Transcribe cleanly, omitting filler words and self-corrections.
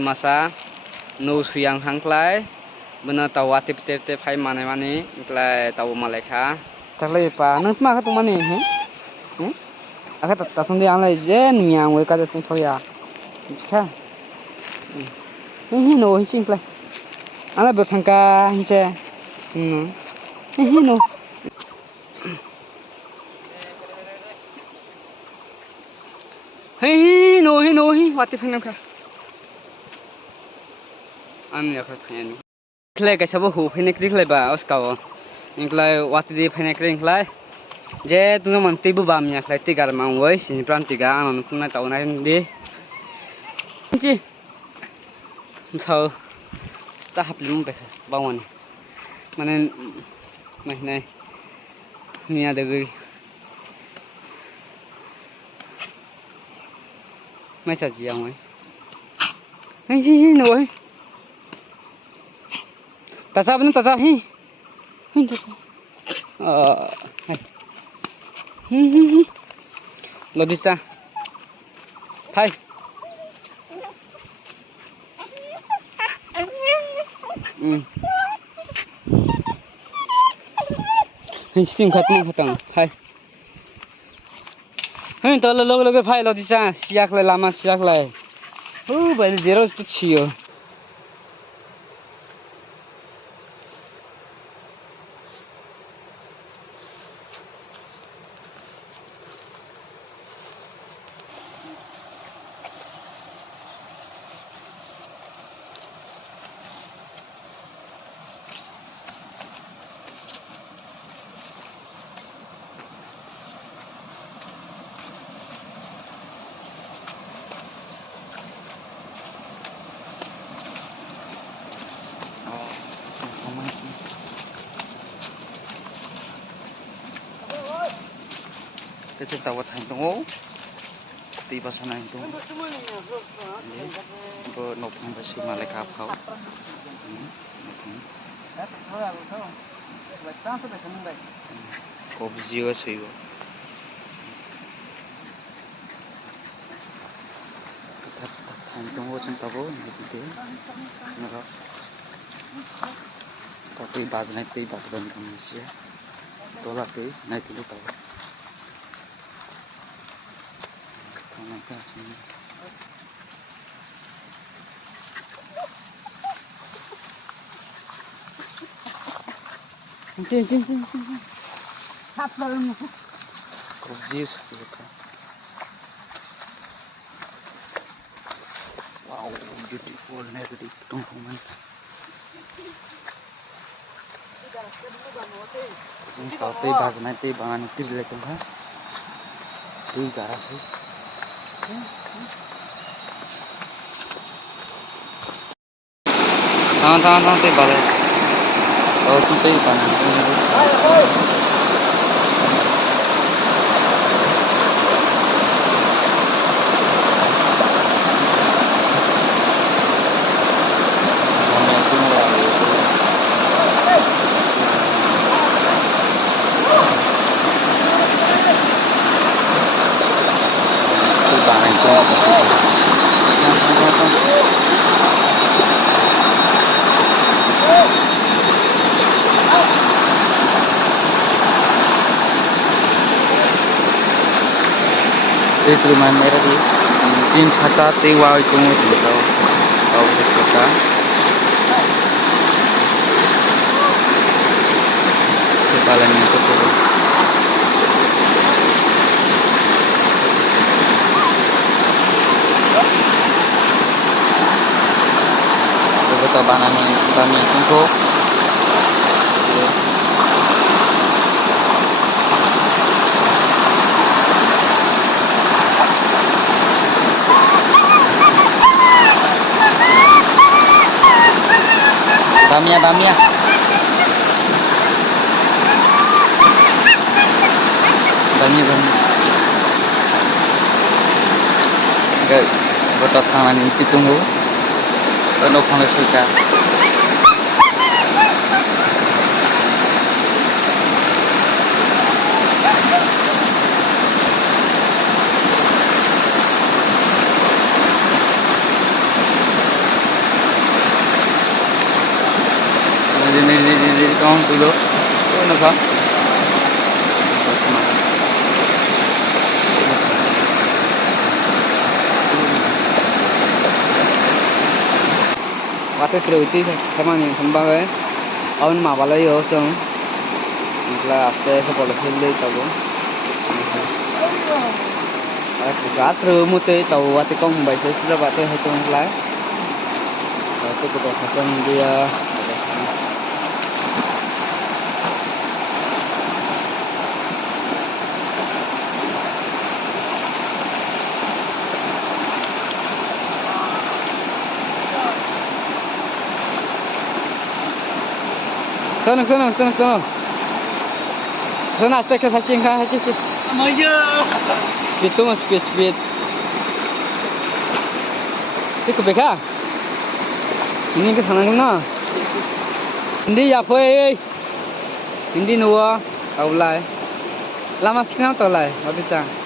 masa no suyang hangklai bena tahu atip tip hai mane ingklai tahu maleka taklai pa nang ma ka tu mani aka ta thong dia anglai jen miang we ka ta thong thoya chika hi no hi singklai ala besangka hinche hi no hi no wati phang ka am ya kha thayan klai ka sabo hu phene kri klai ba os ka ingklai wati di phene kri ingklai je tu man tibu bam ya klai tigar mang woi sin pran tiga anon kunna taw na di chi sao sta haplim be bawani mane mai nai nia de gui mai sa ji ang ai hi noi ta sa hi ta sa hai lodisa hai Insting khatang hai hai to lo phai lodisa siak lai lama siak lai bai zero tu chio Kita tahu tentang tu, tiba sana itu, bu nopang besi malaikat kau, kau berjiwa sih, kita tentang tu cinta bu, gitu, merah, tapi bahasa nanti bahasa Indonesia, tolak deh, nanti lu tahu. Nampak sini. Cing. Apa lu? Kau jis gitu. Wow, beautiful nih tumpuan. Jeng kau bahas nanti bangan itu dilekung ha. Di garas sih. Tangan teh balik. Oh, tu teh panas. Itu rumah merah di tin sasa tewa itu mesti tahu kita kepala itu tuh kita banana kami tunggu Bamia Gak botot tangan ini tunggu penuh panas suka jadi kawan dulu tu nak kah sama waktu terus sama ni sembang awan mabalai yo song ikla aste sebab hele tahu Kat rumah tu tahu waktu kau membaca sudah waktu itu mulai waktu kita pasang dia sana aste ke fasting kah haji Maya. speed tu mas speed itu beka ini ke sana kena hindi ya foi hindi nuwa taulai lama sikna taulai bagisa